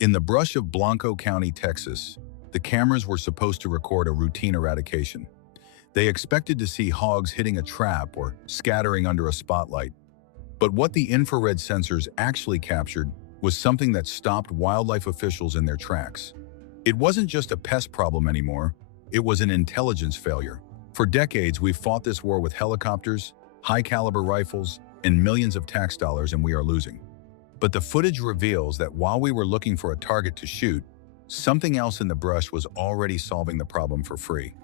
In the brush of Blanco County, Texas, the cameras were supposed to record a routine eradication. They expected to see hogs hitting a trap or scattering under a spotlight. But what the infrared sensors actually captured was something that stopped wildlife officials in their tracks. It wasn't just a pest problem anymore, it was an intelligence failure. For decades, we've fought this war with helicopters, high-caliber rifles, and millions of tax dollars, and we are losing. But the footage reveals that while we were looking for a target to shoot, something else in the brush was already solving the problem for free.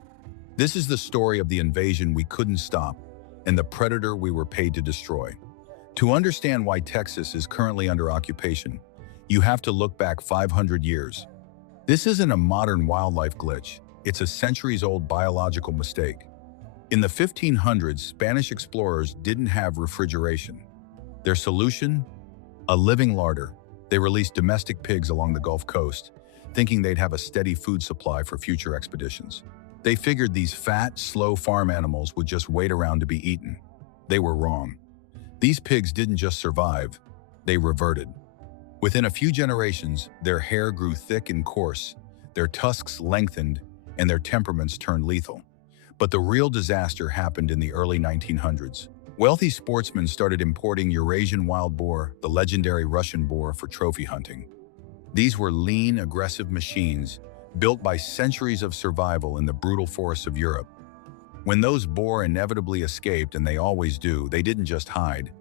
This is the story of the invasion we couldn't stop and the predator we were paid to destroy. To understand why Texas is currently under occupation, you have to look back 500 years. This isn't a modern wildlife glitch, it's a centuries-old biological mistake. In the 1500s, Spanish explorers didn't have refrigeration. Their solution? A living larder. They released domestic pigs along the Gulf Coast, thinking they'd have a steady food supply for future expeditions. They figured these fat, slow farm animals would just wait around to be eaten. They were wrong. These pigs didn't just survive, they reverted. Within a few generations, their hair grew thick and coarse, their tusks lengthened, and their temperaments turned lethal. But the real disaster happened in the early 1900s. Wealthy sportsmen started importing Eurasian wild boar, the legendary Russian boar, for trophy hunting. These were lean, aggressive machines built by centuries of survival in the brutal forests of Europe. When those boar inevitably escaped, and they always do, they didn't just hide.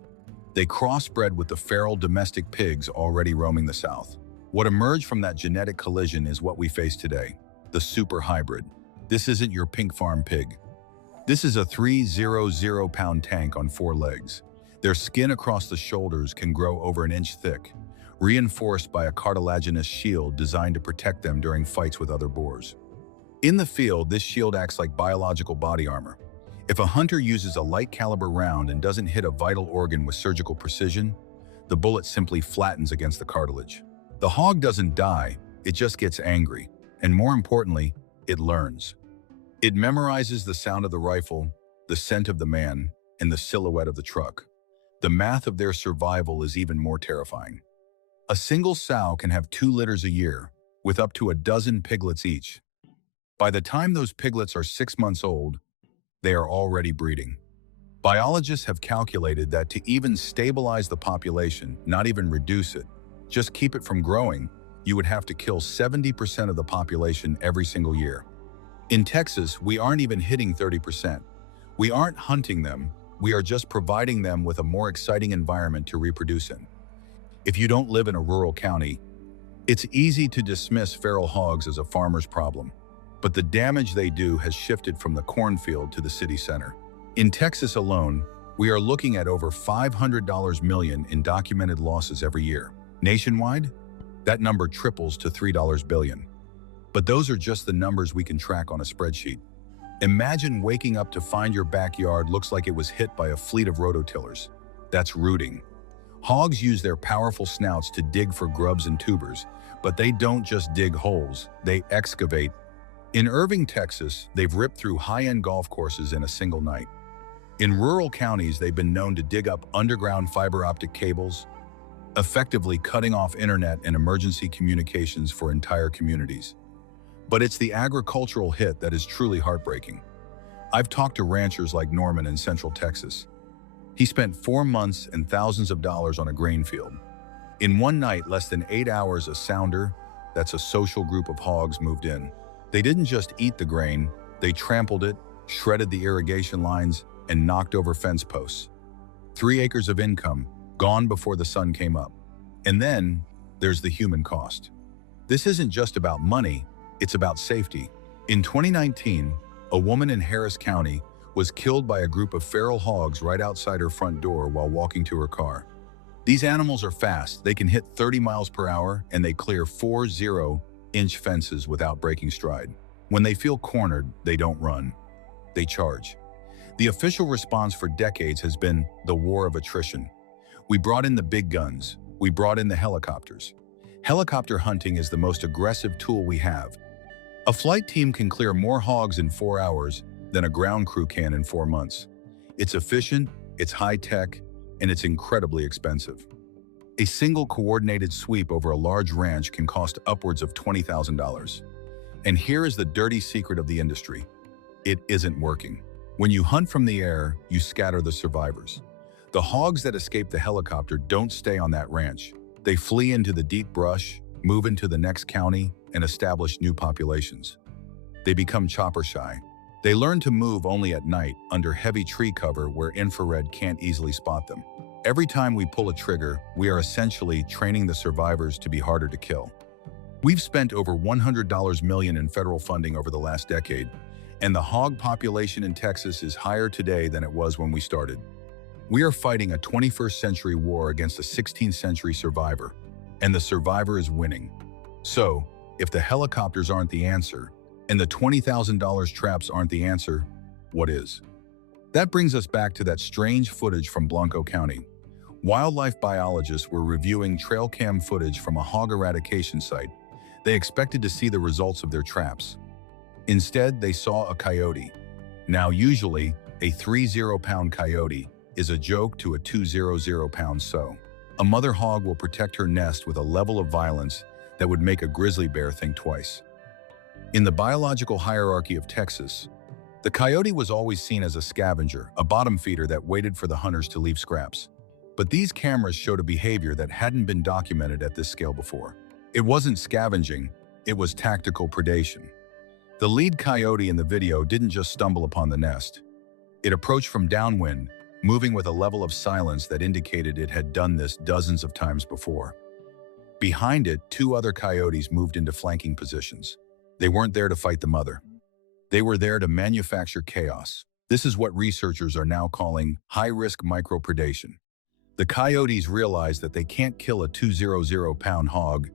They crossbred with the feral domestic pigs already roaming the South. What emerged from that genetic collision is what we face today, the super hybrid. This isn't your pink farm pig. This is a 300-pound tank on 4 legs. Their skin across the shoulders can grow over an inch thick, reinforced by a cartilaginous shield designed to protect them during fights with other boars. In the field, this shield acts like biological body armor. If a hunter uses a light caliber round and doesn't hit a vital organ with surgical precision, the bullet simply flattens against the cartilage. The hog doesn't die, it just gets angry, and more importantly, it learns. It memorizes the sound of the rifle, the scent of the man, and the silhouette of the truck. The math of their survival is even more terrifying. A single sow can have 2 litters a year, with up to a dozen piglets each. By the time those piglets are 6 months old, they are already breeding. Biologists have calculated that to even stabilize the population, not even reduce it, just keep it from growing, you would have to kill 70% of the population every single year. In Texas, we aren't even hitting 30%. We aren't hunting them, we are just providing them with a more exciting environment to reproduce in. If you don't live in a rural county, it's easy to dismiss feral hogs as a farmer's problem. But the damage they do has shifted from the cornfield to the city center. In Texas alone, we are looking at over $500 million in documented losses every year. Nationwide, that number triples to $3 billion. But those are just the numbers we can track on a spreadsheet. Imagine waking up to find your backyard looks like it was hit by a fleet of rototillers. That's rooting. Hogs use their powerful snouts to dig for grubs and tubers, but they don't just dig holes, they excavate. In Irving, Texas, they've ripped through high-end golf courses in a single night. In rural counties, they've been known to dig up underground fiber optic cables, effectively cutting off internet and emergency communications for entire communities. But it's the agricultural hit that is truly heartbreaking. I've talked to ranchers like Norman in Central Texas. He spent 4 months and thousands of dollars on a grain field. In one night, less than 8 hours, a sounder, that's a social group of hogs, moved in. They didn't just eat the grain, they trampled it, shredded the irrigation lines, and knocked over fence posts. 3 acres of income, gone before the sun came up. And then, there's the human cost. This isn't just about money, it's about safety. In 2019, a woman in Harris County was killed by a group of feral hogs right outside her front door while walking to her car. These animals are fast, they can hit 30 miles per hour, and they clear 40-inch fences without breaking stride. When they feel cornered, they don't run, they charge. The official response for decades has been the war of attrition. We brought in the big guns, we brought in the helicopters. Helicopter hunting is the most aggressive tool we have. A flight team can clear more hogs in 4 hours than a ground crew can in 4 months. It's efficient, it's high-tech, and it's incredibly expensive. A single coordinated sweep over a large ranch can cost upwards of $20,000. And here is the dirty secret of the industry. It isn't working. When you hunt from the air, you scatter the survivors. The hogs that escape the helicopter don't stay on that ranch. They flee into the deep brush, move into the next county, and establish new populations. They become chopper shy. They learn to move only at night under heavy tree cover where infrared can't easily spot them. Every time we pull a trigger, we are essentially training the survivors to be harder to kill. We've spent over $100 million in federal funding over the last decade, and the hog population in Texas is higher today than it was when we started. We are fighting a 21st century war against a 16th century survivor, and the survivor is winning. So, if the helicopters aren't the answer, and the $20,000 traps aren't the answer, what is? That brings us back to that strange footage from Blanco County. Wildlife biologists were reviewing trail cam footage from a hog eradication site. They expected to see the results of their traps. Instead, they saw a coyote. Now, usually, a 30-pound coyote is a joke to a 200-pound sow. A mother hog will protect her nest with a level of violence that would make a grizzly bear think twice. In the biological hierarchy of Texas, the coyote was always seen as a scavenger, a bottom feeder that waited for the hunters to leave scraps. But these cameras showed a behavior that hadn't been documented at this scale before. It wasn't scavenging, it was tactical predation. The lead coyote in the video didn't just stumble upon the nest. It approached from downwind, moving with a level of silence that indicated it had done this dozens of times before. Behind it, two other coyotes moved into flanking positions. They weren't there to fight the mother. They were there to manufacture chaos. This is what researchers are now calling high-risk micropredation. The coyotes realize that they can't kill a 200-pound hog,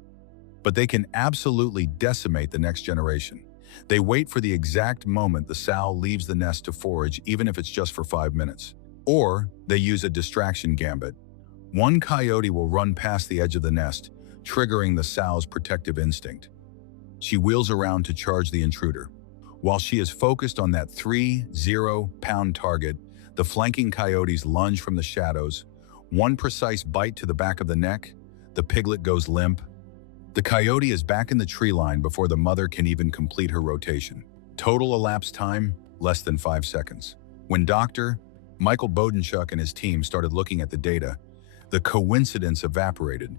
but they can absolutely decimate the next generation. They wait for the exact moment the sow leaves the nest to forage, even if it's just for 5 minutes. Or they use a distraction gambit. One coyote will run past the edge of the nest, triggering the sow's protective instinct. She wheels around to charge the intruder. While she is focused on that 30-pound target, the flanking coyotes lunge from the shadows. One precise bite to the back of the neck, the piglet goes limp. The coyote is back in the tree line before the mother can even complete her rotation. Total elapsed time, less than 5 seconds. When Dr. Michael Bodenchuk and his team started looking at the data, the coincidence evaporated.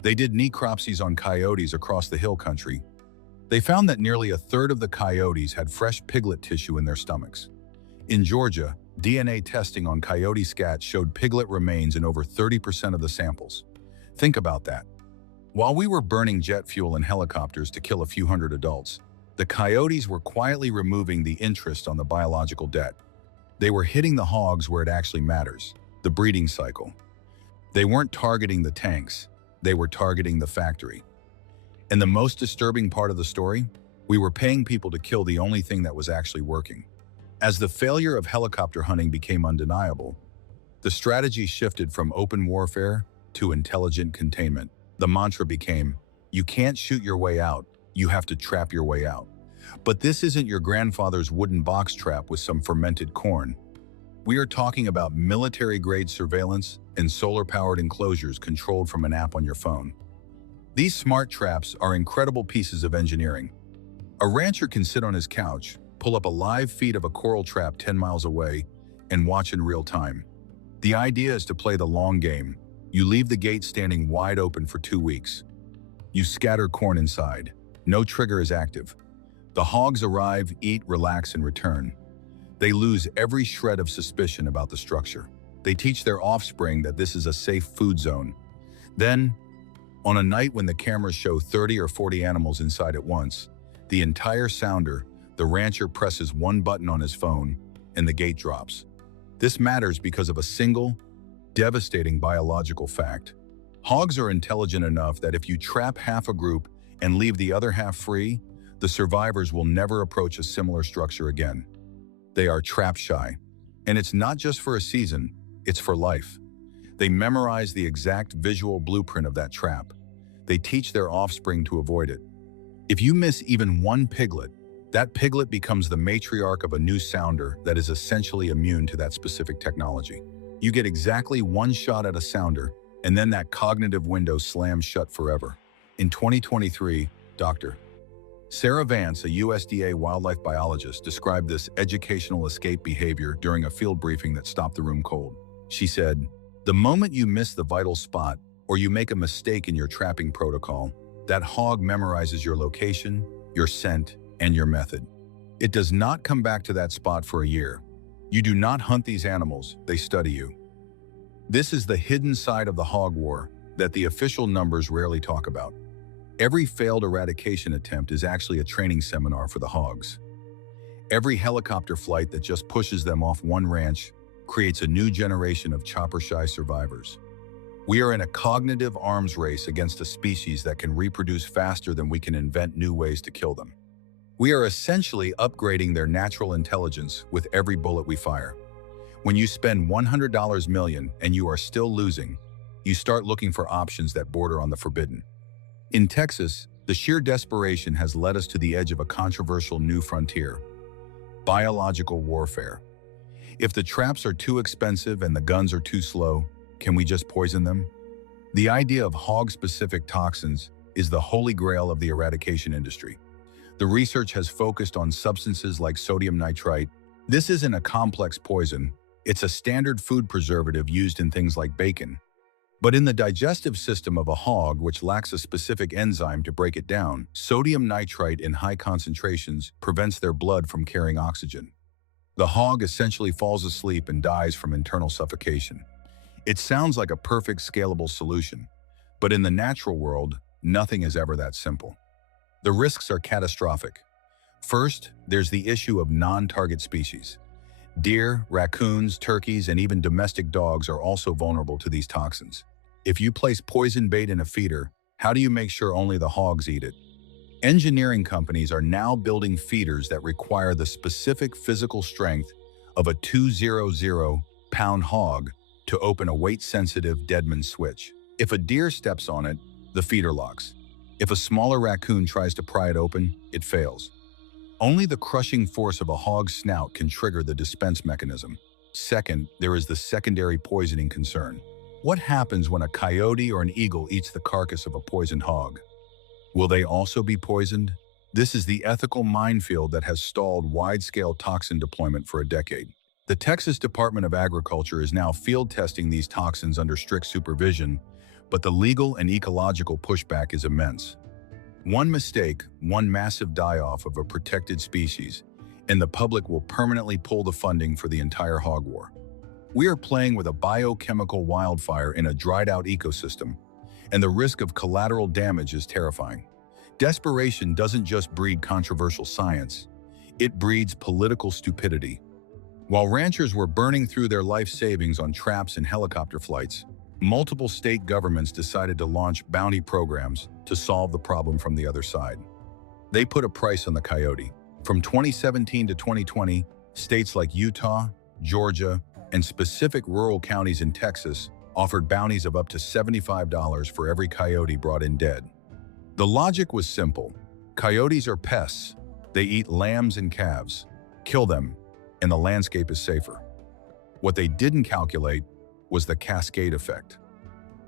They did necropsies on coyotes across the hill country. They found that nearly a third of the coyotes had fresh piglet tissue in their stomachs. In Georgia, DNA testing on coyote scat showed piglet remains in over 30% of the samples. Think about that. While we were burning jet fuel in helicopters to kill a few hundred adults, the coyotes were quietly removing the interest on the biological debt. They were hitting the hogs where it actually matters, the breeding cycle. They weren't targeting the tanks, they were targeting the factory. And the most disturbing part of the story, we were paying people to kill the only thing that was actually working. As the failure of helicopter hunting became undeniable, the strategy shifted from open warfare to intelligent containment. The mantra became, you can't shoot your way out, you have to trap your way out. But this isn't your grandfather's wooden box trap with some fermented corn. We are talking about military-grade surveillance and solar-powered enclosures controlled from an app on your phone. These smart traps are incredible pieces of engineering. A rancher can sit on his couch, pull up a live feed of a coral trap 10 miles away, and watch in real time. The idea is to play the long game. You leave the gate standing wide open for 2 weeks. You scatter corn inside. No trigger is active. The hogs arrive, eat, relax, and return. They lose every shred of suspicion about the structure. They teach their offspring that this is a safe food zone. Then, on a night when the cameras show 30 or 40 animals inside at once, the entire sounder, the rancher presses one button on his phone, and the gate drops. This matters because of a single, devastating biological fact. Hogs are intelligent enough that if you trap half a group and leave the other half free, the survivors will never approach a similar structure again. They are trap shy. And it's not just for a season, it's for life. They memorize the exact visual blueprint of that trap. They teach their offspring to avoid it. If you miss even one piglet, that piglet becomes the matriarch of a new sounder that is essentially immune to that specific technology. You get exactly one shot at a sounder, and then that cognitive window slams shut forever. In 2023, Dr. Sarah Vance, a USDA wildlife biologist, described this educational escape behavior during a field briefing that stopped the room cold. She said, "The moment you miss the vital spot or you make a mistake in your trapping protocol, that hog memorizes your location, your scent, and your method. It does not come back to that spot for a year. You do not hunt these animals, they study you." This is the hidden side of the hog war that the official numbers rarely talk about. Every failed eradication attempt is actually a training seminar for the hogs. Every helicopter flight that just pushes them off one ranch creates a new generation of chopper-shy survivors. We are in a cognitive arms race against a species that can reproduce faster than we can invent new ways to kill them. We are essentially upgrading their natural intelligence with every bullet we fire. When you spend $100 million and you are still losing, you start looking for options that border on the forbidden. In Texas, the sheer desperation has led us to the edge of a controversial new frontier: biological warfare. If the traps are too expensive and the guns are too slow, can we just poison them? The idea of hog-specific toxins is the holy grail of the eradication industry. The research has focused on substances like sodium nitrite. This isn't a complex poison, it's a standard food preservative used in things like bacon. But in the digestive system of a hog, which lacks a specific enzyme to break it down, sodium nitrite in high concentrations prevents their blood from carrying oxygen. The hog essentially falls asleep and dies from internal suffocation. It sounds like a perfect scalable solution, but in the natural world, nothing is ever that simple. The risks are catastrophic. First, there's the issue of non-target species. Deer, raccoons, turkeys, and even domestic dogs are also vulnerable to these toxins. If you place poison bait in a feeder, how do you make sure only the hogs eat it? Engineering companies are now building feeders that require the specific physical strength of a 200-pound hog to open a weight-sensitive Deadman switch. If a deer steps on it, the feeder locks. If a smaller raccoon tries to pry it open, it fails. Only the crushing force of a hog's snout can trigger the dispense mechanism. Second, there is the secondary poisoning concern. What happens when a coyote or an eagle eats the carcass of a poisoned hog? Will they also be poisoned? This is the ethical minefield that has stalled wide-scale toxin deployment for a decade. The Texas Department of Agriculture is now field testing these toxins under strict supervision, but the legal and ecological pushback is immense. One mistake, one massive die-off of a protected species, and the public will permanently pull the funding for the entire hog war. We are playing with a biochemical wildfire in a dried-out ecosystem, and the risk of collateral damage is terrifying. Desperation doesn't just breed controversial science, it breeds political stupidity. While ranchers were burning through their life savings on traps and helicopter flights, multiple state governments decided to launch bounty programs to solve the problem from the other side. They put a price on the coyote. From 2017 to 2020, states like Utah, Georgia, and specific rural counties in Texas offered bounties of up to $75 for every coyote brought in dead. The logic was simple. Coyotes are pests. They eat lambs and calves. Kill them, and the landscape is safer. What they didn't calculate was the cascade effect.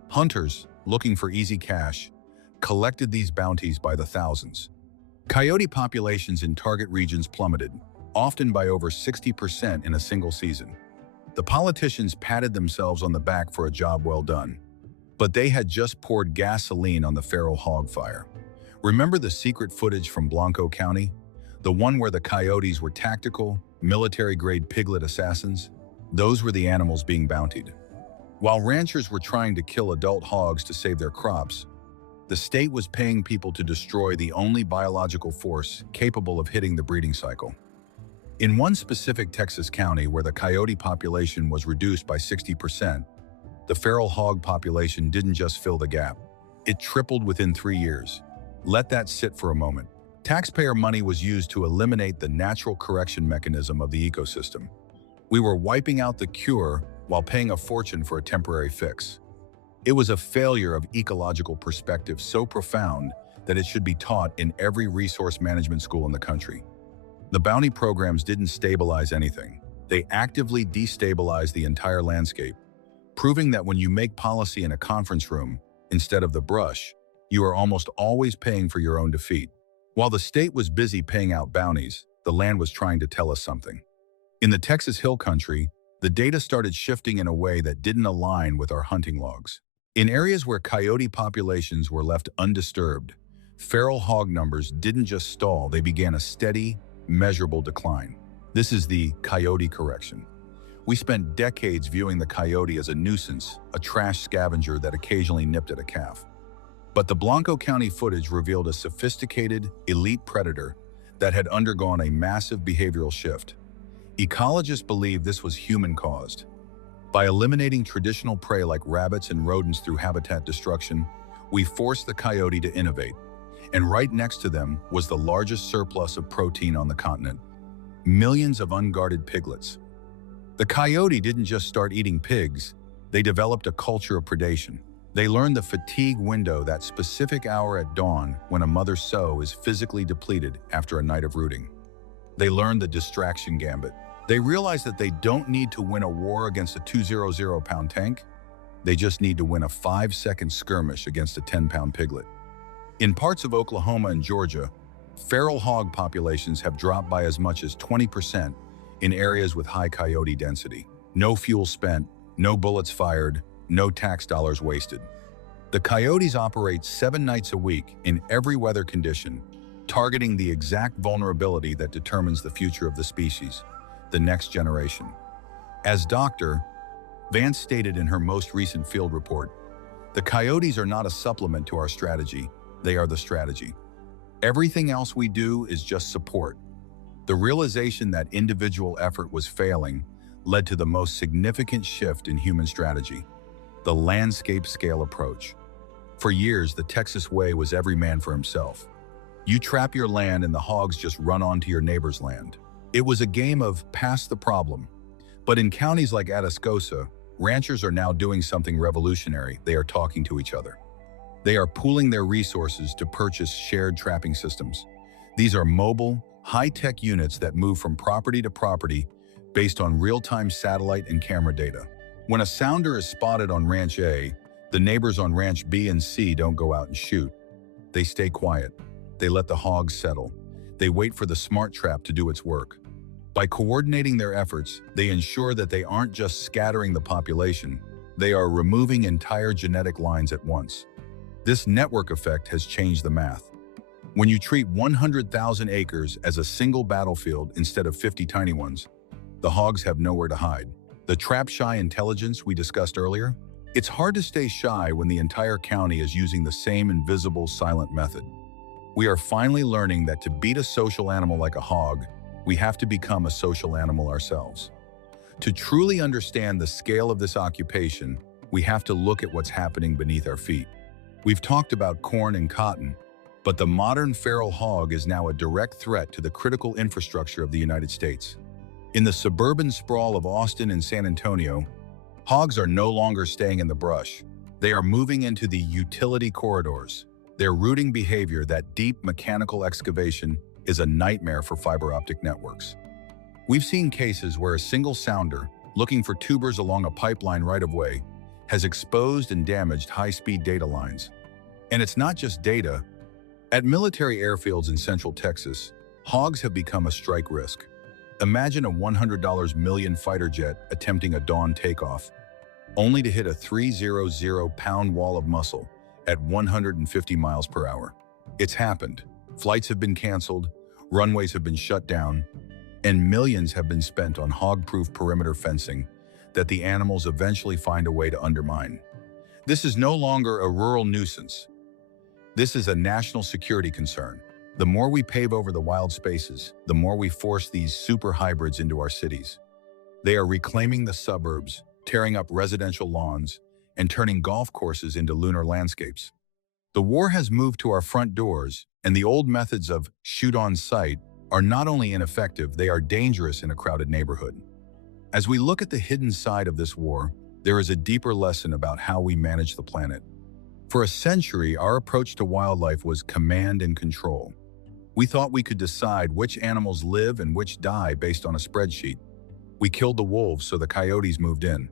Hunters, looking for easy cash, collected these bounties by the thousands. Coyote populations in target regions plummeted, often by over 60% in a single season. The politicians patted themselves on the back for a job well done, but they had just poured gasoline on the feral hog fire. Remember the secret footage from Blanco County? The one where the coyotes were tactical, military-grade piglet assassins? Those were the animals being bountied. While ranchers were trying to kill adult hogs to save their crops, the state was paying people to destroy the only biological force capable of hitting the breeding cycle. In one specific Texas county where the coyote population was reduced by 60%, the feral hog population didn't just fill the gap. It tripled within 3 years. Let that sit for a moment. Taxpayer money was used to eliminate the natural correction mechanism of the ecosystem. We were wiping out the cure while paying a fortune for a temporary fix. It was a failure of ecological perspective so profound that it should be taught in every resource management school in the country. The bounty programs didn't stabilize anything. They actively destabilized the entire landscape. proving that when you make policy in a conference room instead of the brush, you are almost always paying for your own defeat. While the state was busy paying out bounties, the land was trying to tell us something. In the Texas Hill Country, the data started shifting in a way that didn't align with our hunting logs. In areas where coyote populations were left undisturbed, feral hog numbers didn't just stall, they began a steady, measurable decline. This is the coyote correction. We spent decades viewing the coyote as a nuisance, a trash scavenger that occasionally nipped at a calf. But the Blanco County footage revealed a sophisticated, elite predator that had undergone a massive behavioral shift. Ecologists believe this was human-caused. By eliminating traditional prey like rabbits and rodents through habitat destruction, we forced the coyote to innovate. And right next to them was the largest surplus of protein on the continent: millions of unguarded piglets. The coyote didn't just start eating pigs, they developed a culture of predation. They learned the fatigue window, that specific hour at dawn when a mother sow is physically depleted after a night of rooting. They learned the distraction gambit. They realized that they don't need to win a war against a 200-pound tank. They just need to win a 5-second skirmish against a 10-pound piglet. In parts of Oklahoma and Georgia, feral hog populations have dropped by as much as 20% in areas with high coyote density. No fuel spent, no bullets fired, no tax dollars wasted. The coyotes operate 7 nights a week in every weather condition, targeting the exact vulnerability that determines the future of the species, the next generation. As Dr. Vance stated in her most recent field report, the coyotes are not a supplement to our strategy, they are the strategy. Everything else we do is just support. The realization that individual effort was failing led to the most significant shift in human strategy: the landscape scale approach. For years, the Texas way was every man for himself. You trap your land and the hogs just run onto your neighbor's land. It was a game of pass the problem. But in counties like Atascosa, ranchers are now doing something revolutionary. They are talking to each other. They are pooling their resources to purchase shared trapping systems. These are mobile, high-tech units that move from property to property based on real-time satellite and camera data. When a sounder is spotted on Ranch A, the neighbors on Ranch B and C don't go out and shoot. They stay quiet. They let the hogs settle. They wait for the smart trap to do its work. By coordinating their efforts, they ensure that they aren't just scattering the population, they are removing entire genetic lines at once. This network effect has changed the math. When you treat 100,000 acres as a single battlefield instead of 50 tiny ones, the hogs have nowhere to hide. The trap-shy intelligence we discussed earlier? It's hard to stay shy when the entire county is using the same invisible, silent method. We are finally learning that to beat a social animal like a hog, we have to become a social animal ourselves. To truly understand the scale of this occupation, we have to look at what's happening beneath our feet. We've talked about corn and cotton, but the modern feral hog is now a direct threat to the critical infrastructure of the United States. In the suburban sprawl of Austin and San Antonio, hogs are no longer staying in the brush. They are moving into the utility corridors. Their rooting behavior, that deep mechanical excavation, is a nightmare for fiber optic networks. We've seen cases where a single sounder, looking for tubers along a pipeline right-of-way, has exposed and damaged high-speed data lines. And it's not just data. At military airfields in central Texas, hogs have become a strike risk. Imagine a $100 million fighter jet attempting a dawn takeoff, only to hit a 300-pound wall of muscle at 150 miles per hour. It's happened. Flights have been canceled, runways have been shut down, and millions have been spent on hog-proof perimeter fencing that the animals eventually find a way to undermine. This is no longer a rural nuisance. This is a national security concern. The more we pave over the wild spaces, the more we force these super hybrids into our cities. They are reclaiming the suburbs, tearing up residential lawns, and turning golf courses into lunar landscapes. The war has moved to our front doors, and the old methods of shoot on sight are not only ineffective, they are dangerous in a crowded neighborhood. As we look at the hidden side of this war, there is a deeper lesson about how we manage the planet. For a century, our approach to wildlife was command and control. We thought we could decide which animals live and which die based on a spreadsheet. We killed the wolves so the coyotes moved in.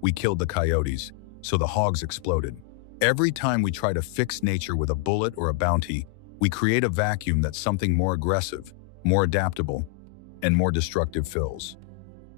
we killed the coyotes, so the hogs exploded. Every time we try to fix nature with a bullet or a bounty, we create a vacuum that something more aggressive, more adaptable, and more destructive fills.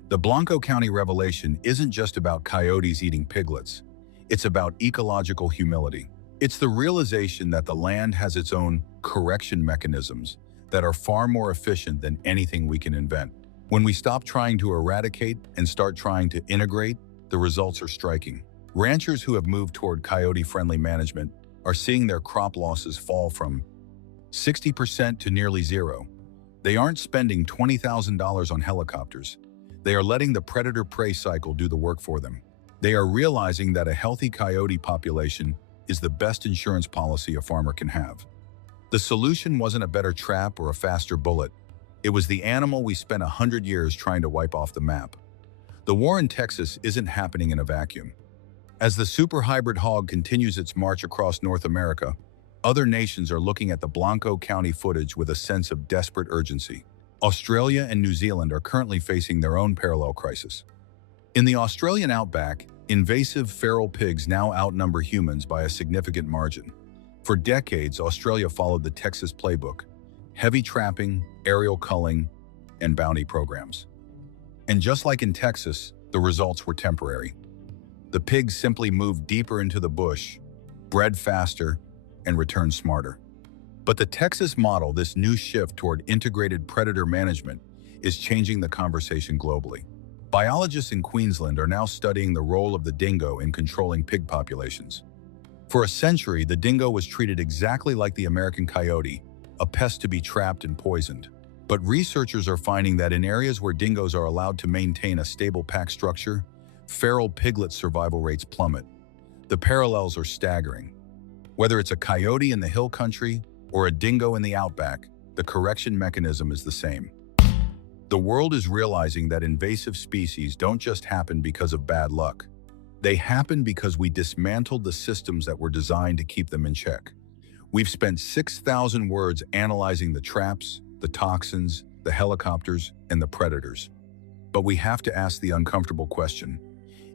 The Blanco County revelation isn't just about coyotes eating piglets. It's about ecological humility. It's the realization that the land has its own correction mechanisms that are far more efficient than anything we can invent. When we stop trying to eradicate and start trying to integrate, the results are striking. Ranchers who have moved toward coyote-friendly management are seeing their crop losses fall from 60% to nearly zero. They aren't spending $20,000 on helicopters. They are letting the predator-prey cycle do the work for them. They are realizing that a healthy coyote population is the best insurance policy a farmer can have. The solution wasn't a better trap or a faster bullet. It was the animal we spent 100 years trying to wipe off the map. The war in Texas isn't happening in a vacuum. As the super hybrid hog continues its march across North America, other nations are looking at the Blanco County footage with a sense of desperate urgency. Australia and New Zealand are currently facing their own parallel crisis. In the Australian outback, invasive feral pigs now outnumber humans by a significant margin. For decades, Australia followed the Texas playbook: heavy trapping, aerial culling, and bounty programs. And just like in Texas, the results were temporary. The pigs simply moved deeper into the bush, bred faster, and returned smarter. But the Texas model, this new shift toward integrated predator management, is changing the conversation globally. Biologists in Queensland are now studying the role of the dingo in controlling pig populations. For a century, the dingo was treated exactly like the American coyote, a pest to be trapped and poisoned. But researchers are finding that in areas where dingoes are allowed to maintain a stable pack structure, feral piglet survival rates plummet. The parallels are staggering. Whether it's a coyote in the hill country or a dingo in the outback, the correction mechanism is the same. The world is realizing that invasive species don't just happen because of bad luck. They happen because we dismantled the systems that were designed to keep them in check. We've spent 6,000 words analyzing the traps, the toxins, the helicopters, and the predators. But we have to ask the uncomfortable question: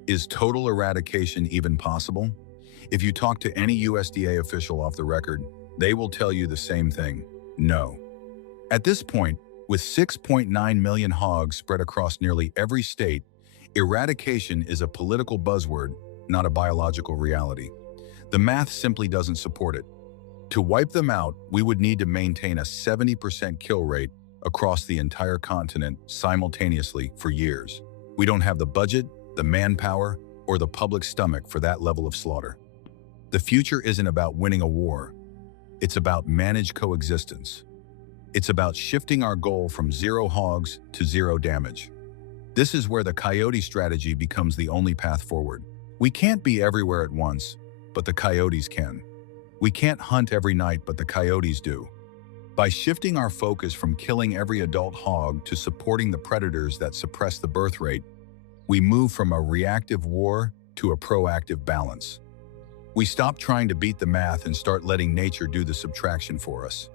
is total eradication even possible? If you talk to any USDA official off the record, they will tell you the same thing: no. At this point, with 6.9 million hogs spread across nearly every state, eradication is a political buzzword, not a biological reality. The math simply doesn't support it. To wipe them out, we would need to maintain a 70% kill rate across the entire continent simultaneously for years. We don't have the budget, the manpower, or the public stomach for that level of slaughter. The future isn't about winning a war. It's about managed coexistence. It's about shifting our goal from zero hogs to zero damage. This is where the coyote strategy becomes the only path forward. We can't be everywhere at once, but the coyotes can. We can't hunt every night, but the coyotes do. By shifting our focus from killing every adult hog to supporting the predators that suppress the birth rate, we move from a reactive war to a proactive balance. We stop trying to beat the math and start letting nature do the subtraction for us.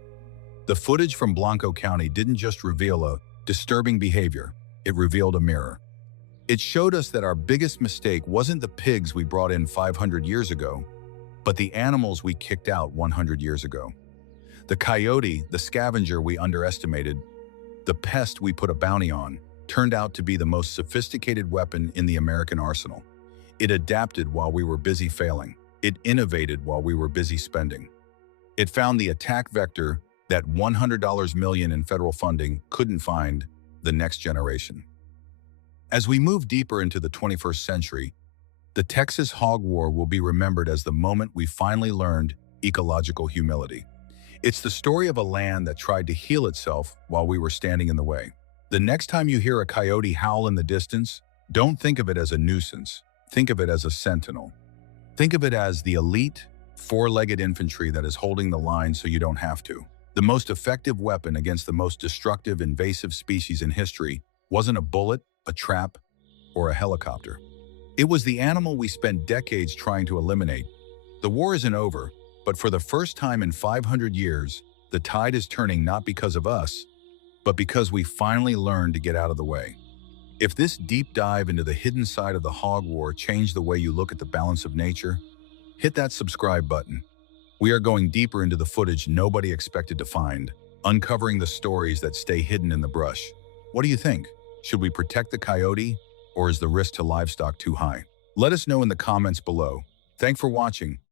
The footage from Blanco County didn't just reveal a disturbing behavior, it revealed a mirror. It showed us that our biggest mistake wasn't the pigs we brought in 500 years ago, but the animals we kicked out 100 years ago. The coyote, the scavenger we underestimated, the pest we put a bounty on, turned out to be the most sophisticated weapon in the American arsenal. It adapted while we were busy failing. It innovated while we were busy spending. It found the attack vector that $100 million in federal funding couldn't find: the next generation. As we move deeper into the 21st century, the Texas hog war will be remembered as the moment we finally learned ecological humility. It's the story of a land that tried to heal itself while we were standing in the way. The next time you hear a coyote howl in the distance, don't think of it as a nuisance. Think of it as a sentinel. Think of it as the elite, four-legged infantry that is holding the line so you don't have to. The most effective weapon against the most destructive invasive species in history wasn't a bullet, a trap, or a helicopter. It was the animal we spent decades trying to eliminate. The war isn't over, but for the first time in 500 years, the tide is turning not because of us, but because we finally learned to get out of the way. If this deep dive into the hidden side of the hog war changed the way you look at the balance of nature, hit that subscribe button. We are going deeper into the footage nobody expected to find, uncovering the stories that stay hidden in the brush. What do you think? Should we protect the coyote, or is the risk to livestock too high? Let us know in the comments below. Thanks for watching.